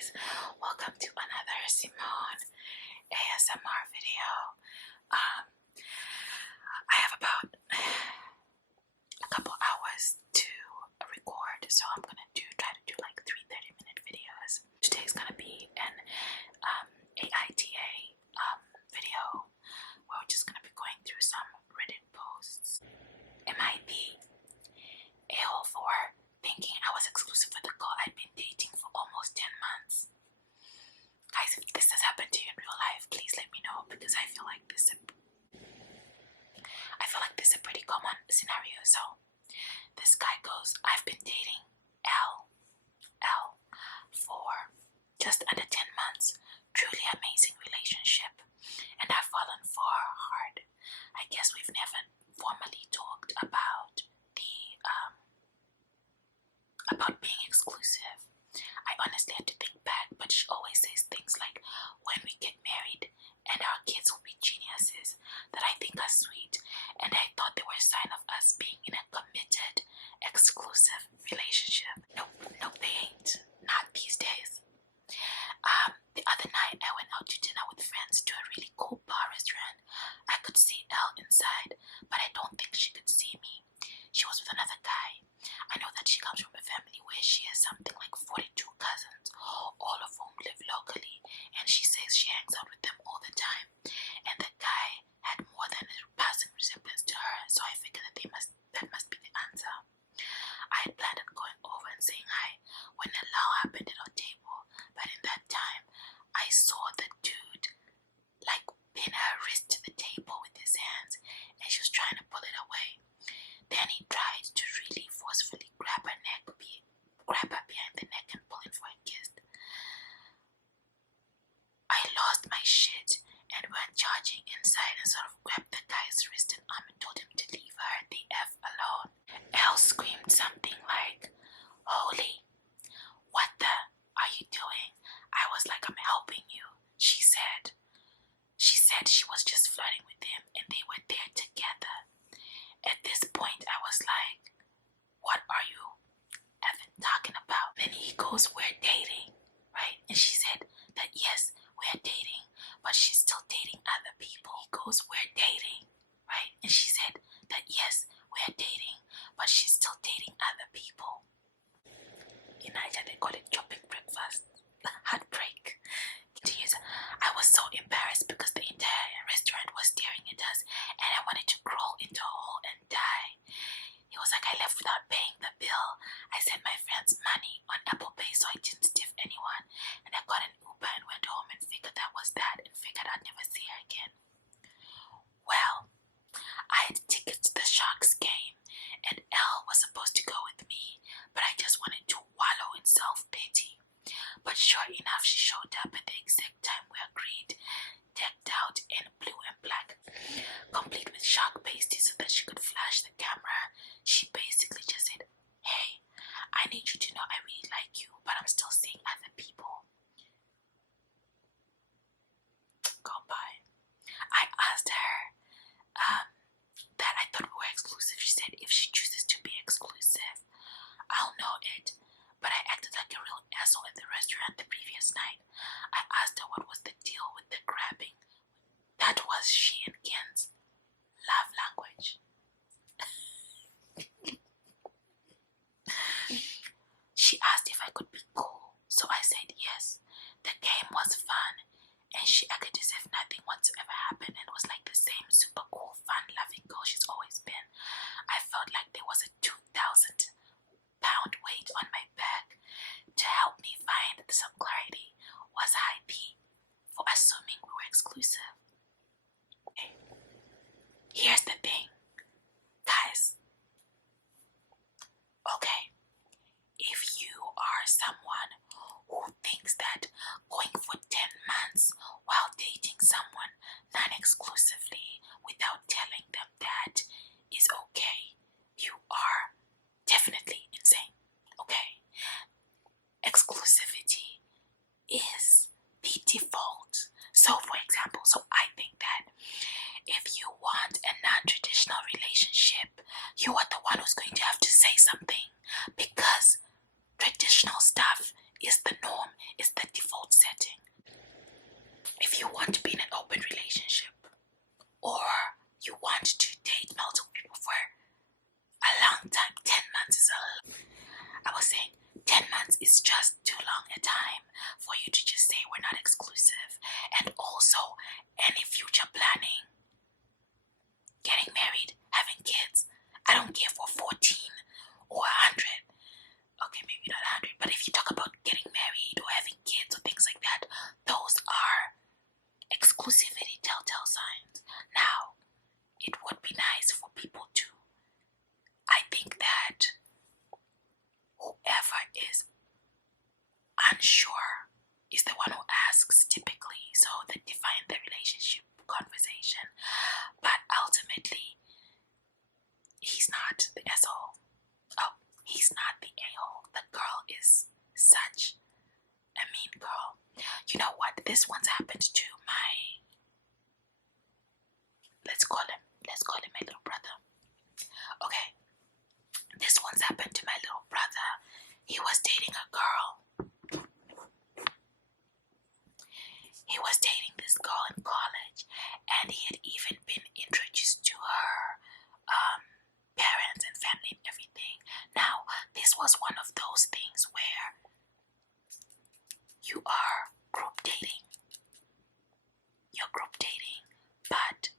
guys, welcome to another Simone ASMR video. I have about a couple hours to record, so I'm gonna try to do like 3 30-minute videos. Today's gonna be an AITA video where we're just gonna be going through some Reddit posts. Am I the a-hole for thinking I was exclusive with a girl I'd been dating for almost 10 months? Guys, if this has happened to you in real life, please let me know, because I feel like this is a pretty common scenario. So this guy goes, I've been dating L for just under 10 months. Truly amazing relationship, and I've fallen for her hard. I guess we've never formally talked about about being exclusive. I honestly had to think back, but she always says things like, when we get married and our kids will be geniuses, that I think are sweet, and I thought they were a sign of us being in a committed, exclusive relationship. Nope, they ain't. Not these days. The other night I went out to dinner with friends to a really cool bar restaurant. I could see Elle inside, but I don't think she could see me. She was with another guy. I know that she comes from a family where she has something like 42 cousins, all of whom live locally, and she says she hangs out with them all the time. And the guy had more than a passing resemblance to her, so I figured that that must be the answer. I had planned on going over and saying hi when a lull happened at our table, but in that time, I saw the dude like pin her wrist to the table with his hands, and she was trying to pull it away. Then he tried to really forcefully grab her behind the neck and pull it for a kiss. I lost my shit and went charging inside and sort of grabbed the guy's wrist and arm and told him to leave her the F alone. Elle screamed something like, "Holy, what the are you doing?" I was like, "I'm helping you," she said. She said she was just flirting with him and they were there together. At this point, I was like, what are you effing talking about? Then he goes, "We're dating," right? And she said that yes, we're dating, but she's still dating other people. He goes, "We're dating," right? And she said that yes, we're dating, but she's still dating other people. In Aita, they call it chopping breakfast. Heartbreak. Continues, I was so embarrassed because the entire restaurant was staring at us and I wanted to crawl into a hole and die. He was like, I left without paying the bill. I sent my friends money on Apple Pay so I didn't stiff anyone, and I got an Uber and went home and figured that was that and figured I'd never see her again. Well, I had tickets to the Sharks game and Elle was supposed to go with me, but I just wanted to wallow in self-pity. But sure enough, she showed up at the exact time we agreed, decked out in blue and black, complete with shark pasty so that she could flash the camera. She basically just said, "Hey, I need you to know I really like you, but I'm still seeing other people." Go by. I asked her that I thought we were exclusive. She said if she chooses to be exclusive, I'll know it. But I acted like a real asshole at the restaurant the previous night. I asked her what was the deal with the grabbing. That was she and Ken's love language. She asked if I could be cool, so I said yes. The game was fun, and she acted as if nothing whatsoever happened and was like the same super cool, fun-loving girl she's always been. I felt like there was a 2,000-pound weight on my back. To help me find some clarity, was I for assuming we were exclusive? Okay. Here's the thing, guys. Okay, if you are someone who thinks that going for 10 months while dating someone non-exclusively without telling them that is okay, you are definitely insane. Okay? Exclusivity is the default. So for example, I think that if you want a non-traditional relationship, you are the one who's going to have to say something, because traditional stuff is the norm, is the long a time for you to just say we're not exclusive. And also, any future planning, getting married, having kids, I don't care for 14 or 100. Okay, maybe not 100, but if you talk about getting married or having kids or things like that, those are exclusivity telltale signs. Now, it would be nice for people to, I think that whoever is unsure is the one who asks typically, so they define the relationship conversation. But ultimately, he's not the asshole. Oh, he's not the a-hole. The girl is such a mean girl. You know what? This one's happened to my, let's call him my little brother. Okay, this one's happened to my little brother. He was dating a girl. He was dating this girl in college, and he had even been introduced to her parents and family and everything. Now, this was one of those things where you are group dating. You're group dating, but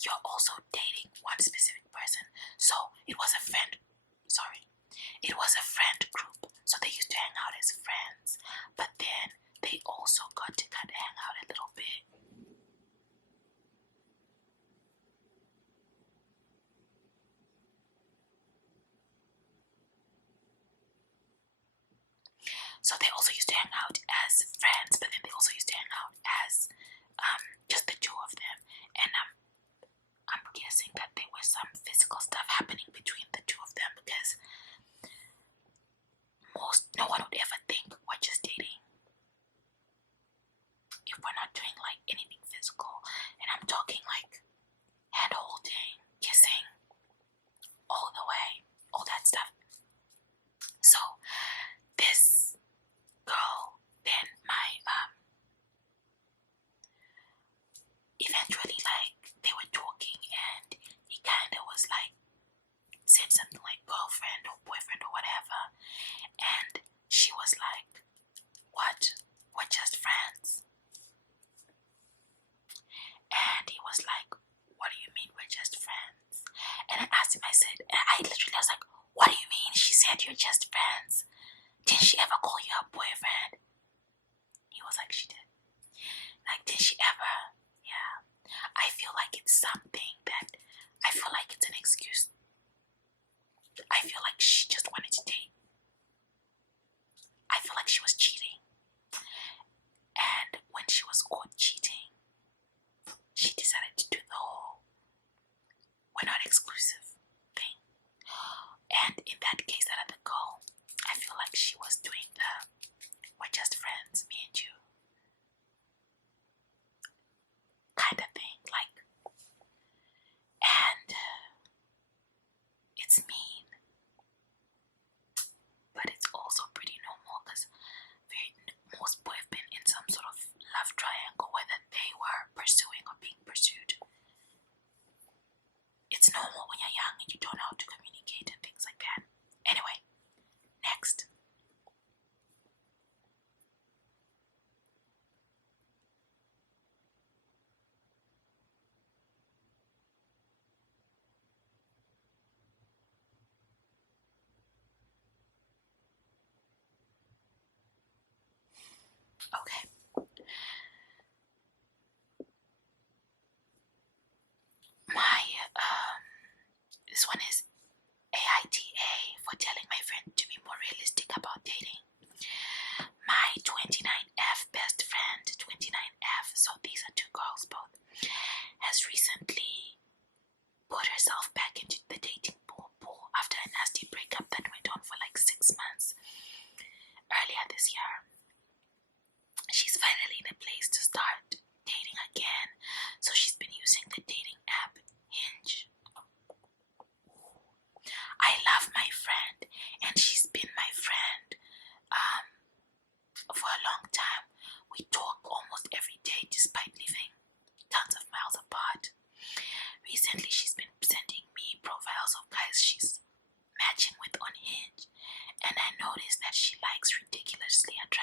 you're also dating one specific person. So it was a friend group. So they used to hang out as friends, but then they also got to kind of hang out a little bit. So they also used to hang out as friends, but then they also used to hang out as just the two of them. And I'm guessing that there was some physical stuff happening between the two of them, because no one would ever think we're just dating if we're not doing like anything physical. And I'm talking like hand holding, kissing, all the way, all that stuff. So this girl, then eventually, like, they were talking, and he kind of was like, said something like girlfriend or boyfriend or whatever, and she was like, what? We're just friends. And he was like, what do you mean we're just friends? And I asked him, I was like, what do you mean? She said you're just friends. Did she ever call you a boyfriend? He was like, she did. Like, did she ever? Yeah. I feel like it's something that, I feel like it's an excuse. I feel like she just wanted to date. I feel like she was cheating. And when she was caught cheating, she decided to do the whole we're not exclusive thing. And in that case, that other girl, I feel like she was doing the we're just friends, me and you kind of thing. Like, and it's mean, but it's also pretty normal, because most boys have been in some sort of love triangle, whether they were pursuing or being pursued. It's normal when you're young and you don't know how to communicate and things like that. Anyway, next. Okay. This one is AITA for telling my friend to be more realistic about dating. My 29F best friend, 29F, so these are two girls both, has recently put herself back into the dating pool after a nasty breakup that went on for like 6 months earlier this year. She's finally in a place to start dating again, so she's been using the dating app Hinge. I love my friend, and she's been my friend for a long time. We talk almost every day despite living tons of miles apart. Recently, she's been sending me profiles of guys she's matching with on Hinge, and I noticed that she likes ridiculously attractive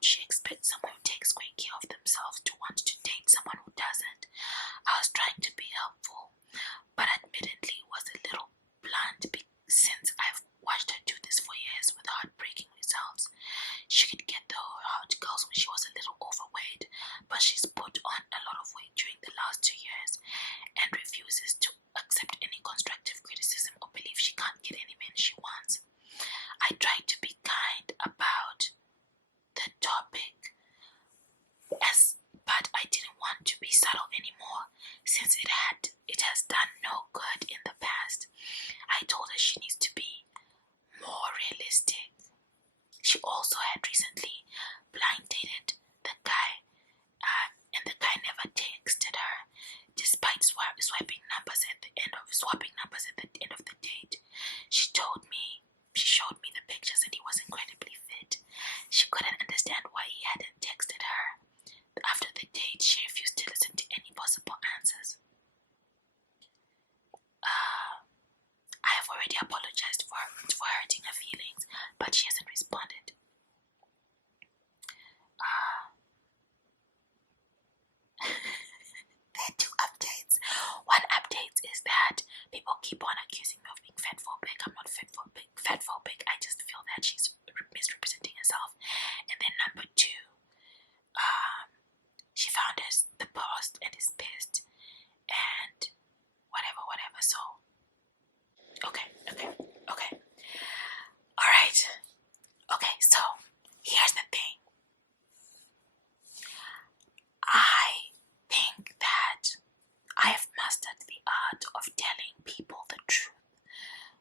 would she expect someone who takes great care of themselves to want to date someone who doesn't? I was trying to be helpful, but admittedly was a little blunt since I've watched her do this for years with heartbreaking results. She could get the hot girls when she was a little overweight, but she's put on a lot of weight during the last 2 years and refuses to accept any constructive criticism or believe she can't get any men she wants. I tried to be kind about the topic, but I didn't want to be subtle anymore since it has done no good in the past. I told her she needs to be more realistic. She also had recently blind dated the guy, and the guy never texted her, despite swapping numbers at the end of the date. She showed me the pictures, and he was incredibly fit. She couldn't understand why he hadn't texted her. After the date, she refused to listen to any possible answers. I have already apologized for hurting her feelings, but she hasn't responded. There are 2 updates. One update is that people keep on accusing me of being fatphobic. I'm not fatphobic. I just feel that she's misrepresenting herself. And then number 2, she found the post and is pissed and whatever. So, okay. Alright. Okay, so here's the thing. I think that I have mastered the art of telling people the truth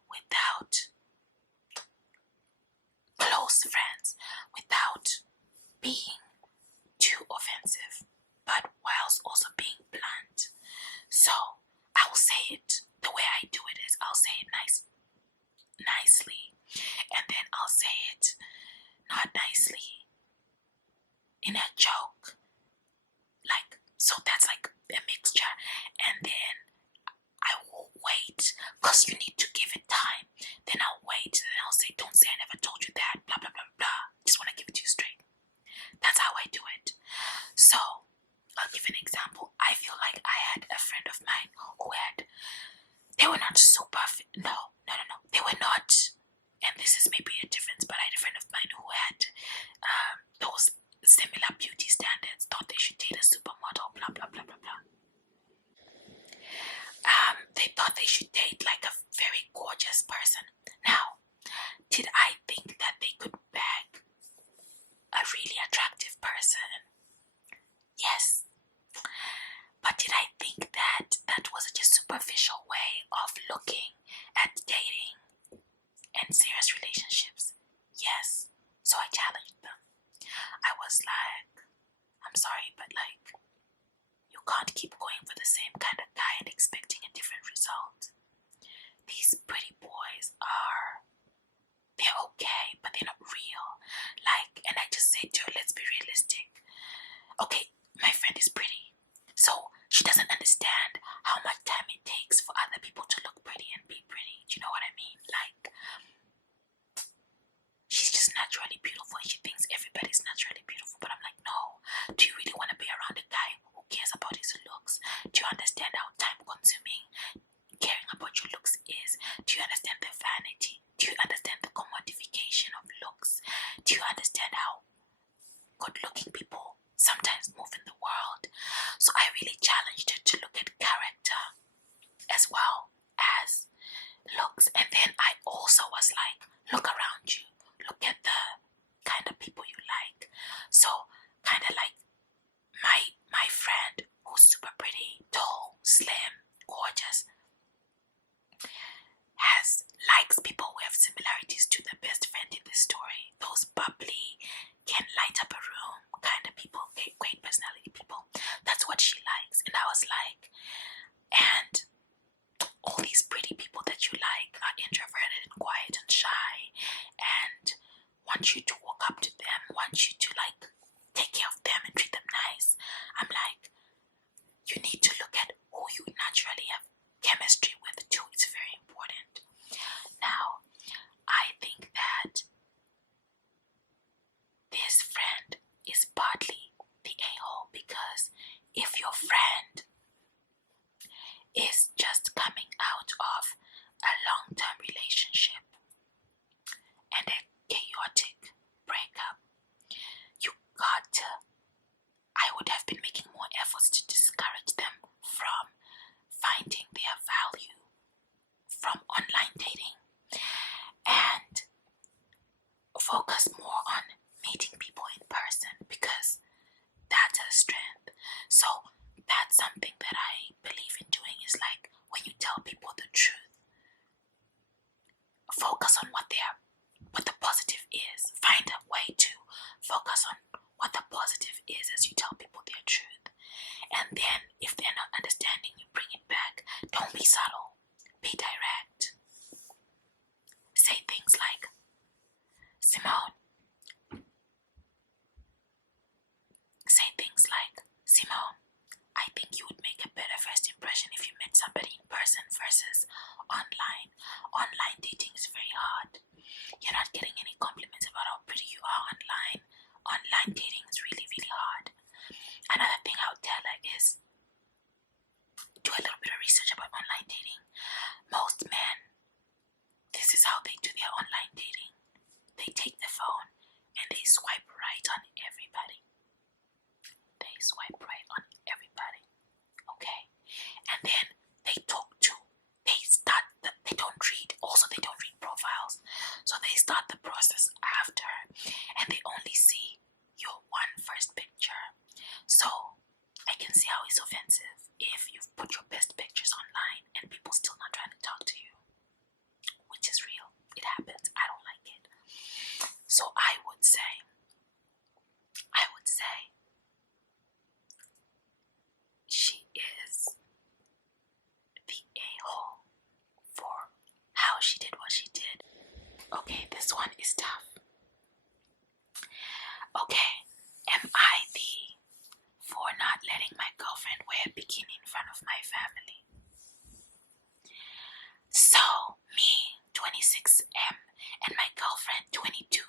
without close friends, without being too offensive, but whilst also being blunt. So I'll say it the way I do it is I'll say it nicely, and then I'll say it not nicely in a joke. So that's like a mixture, and then I will wait, because you need to give it time. Then I'll wait, and then I'll say, don't say I never told you that, blah blah blah blah. Just want to give it to you straight. That's how I do it. So I'll give an example. I feel like I had a friend of mine they were not super fit. No. They were not, and this is maybe a difference, but I had a friend of mine who had those similar beauty standards, thought they should date a supermodel, blah blah blah blah blah. They thought they should date like a very gorgeous person. Now, did I think that they could bag a really attractive person? Yes. But did I think that was just a superficial way of looking at dating and serious relationships? Yes. So I challenged them. I was like, I'm sorry, but you can't keep going for the same kind of guy and expecting a different result. These pretty boys they're okay, but they're not real. And I just said to her, let's be realistic. Okay, my friend is pretty, so she doesn't understand how much time it takes for other people to look pretty and be pretty. Do you know what I mean? She's just naturally beautiful, and she thinks everybody's naturally beautiful. But I'm like, no. Do you really want to be around a guy who cares about his looks? Do you understand how time-consuming caring about your looks is? Do you understand the vanity? Do you understand the commodification of looks? Do you understand how good-looking people sometimes move in the world? So I really challenged her to look at character as well as looks. And then I also was like, look around you. Look at the kind of people you like. So kind of like my friend who's super pretty, tall, slim, gorgeous, likes people who have similarities to the best friend in this story. Those bubbly, can light up a room kind of people, great personality people. That's what she likes. And I was like, and all these pretty people that you like are introverted and quiet and shy and want you to walk up to them, want you to take care of them and treat them nice. I'm like, you need to look at who you naturally have chemistry with too. It's very important. Now, I think that this friend online dating is really, really hard. Another thing I would tell her is do a little bit of research about online dating. Most men, this is how they do their online dating. They take the phone and they swipe right on everybody. They swipe right on everybody. Okay? And then they talk to, they don't read, also they don't read profiles. So they start the process after and they only see your one first picture. So I can see how it's offensive if you've put your best pictures online and people still not trying to talk to you, which is real. It happens. I don't like it. So I would say she is the a-hole for how she did what she did. Okay, this one is tough. Okay, am I the for not letting my girlfriend wear a bikini in front of my family? So, me, 26M, and my girlfriend, 22,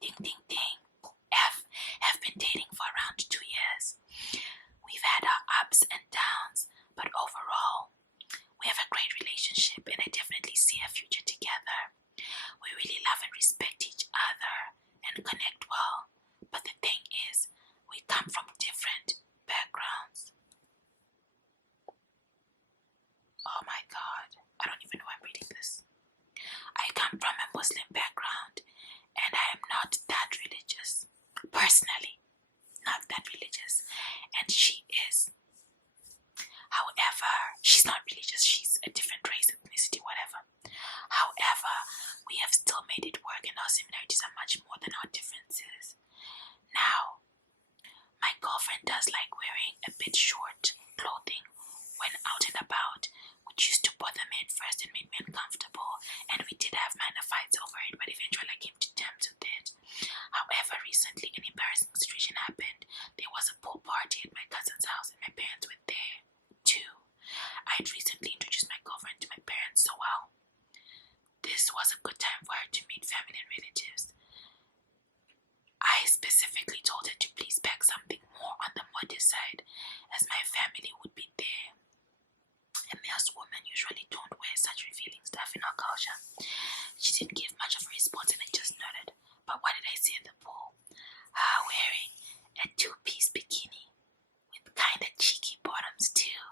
ding ding ding, F, have been dating for around 2 years. We've had our ups and downs, but overall, we have a great relationship and I definitely see a future together. We really love and respect each other and connect well. But the thing is, we come from different backgrounds. Oh my God, I don't even know why I'm reading this. I come from a Muslim background and I am not that religious. Personally, not that religious. And she is. However, she's not religious, she's a different race, ethnicity, whatever. However, we have still made it work and our similarities are much more than our differences. Now, my girlfriend does like wearing a bit short clothing when out and about, which used to bother me at first and made me uncomfortable, and we did have minor fights over it, but eventually I came to terms with it. However, recently an embarrassing situation happened. There was a pool party at my cousin's house and my parents were there too. I had recently introduced my girlfriend to my parents, so well, this was a good time for her to meet family and relatives. I specifically told her to please pack something more on the modest side, as my family would be there. And most women usually don't wear such revealing stuff in our culture. She didn't give much of a response and I just nodded. But what did I see at the pool? Her wearing a two-piece bikini with kinda cheeky bottoms too.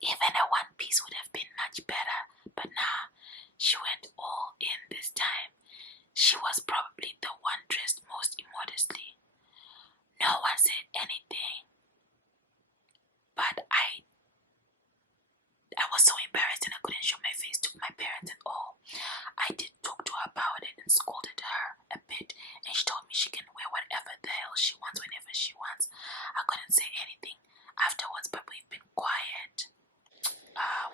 Even a one-piece would have been much better, but nah, she went all in this time. She was probably the one dressed most immodestly. No one said anything, but I was so embarrassed and I couldn't show my face to my parents at all. I did talk to her about it and scolded her a bit, and she told me she can wear whatever the hell she wants whenever she wants. I couldn't say anything afterwards, but we've been quiet.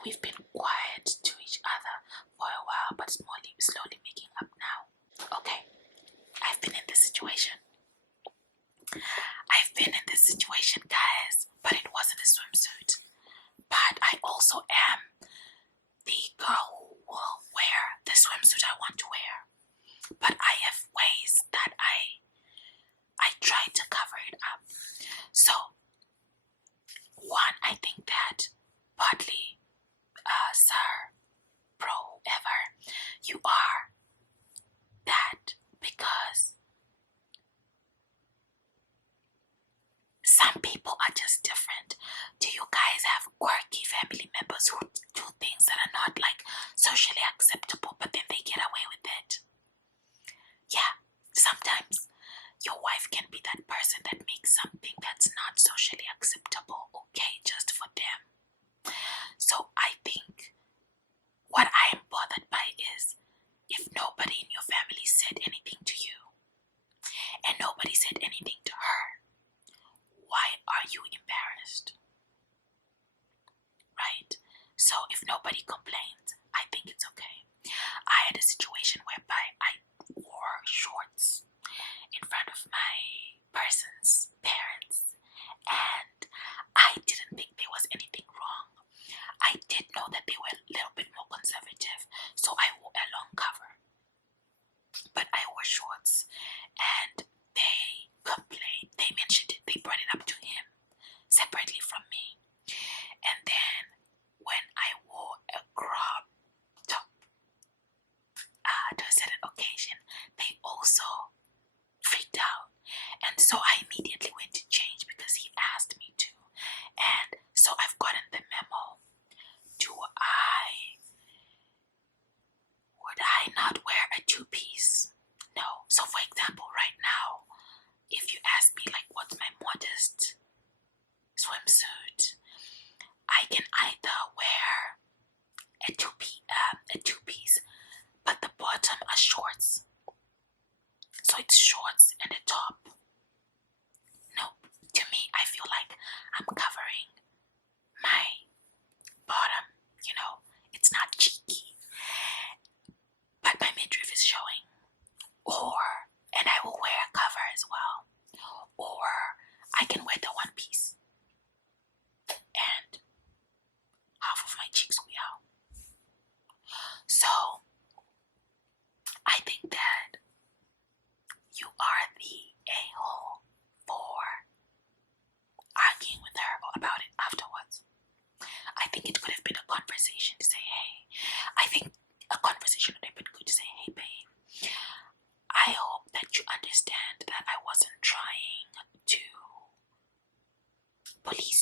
We've been quiet to each other for a while, but slowly making up now. Okay, I've been in this situation. Guys, but it wasn't a swimsuit. But I also am the girl who will wear the swimsuit I want to wear. But I have ways that I try to cover also freaked out. And so I immediately went to change because he asked me to. And so I've gotten the memo. Would I not wear a two-piece? No. So for example, right now, if you ask me like what's my modest swimsuit, I can either wear a two-piece, but the bottom are shorts. So it's shorts and a top. No, to me, I feel like I'm covering my bottom, it's not cheeky, but my midriff is showing. And I will wear a cover as well. Or I can wear the one piece and half of my cheeks will be out. So I think that you are the a-hole for arguing with her about it afterwards. I think it could have been a conversation to say, hey, I think a conversation would have been good to say, hey babe, I hope that you understand that I wasn't trying to police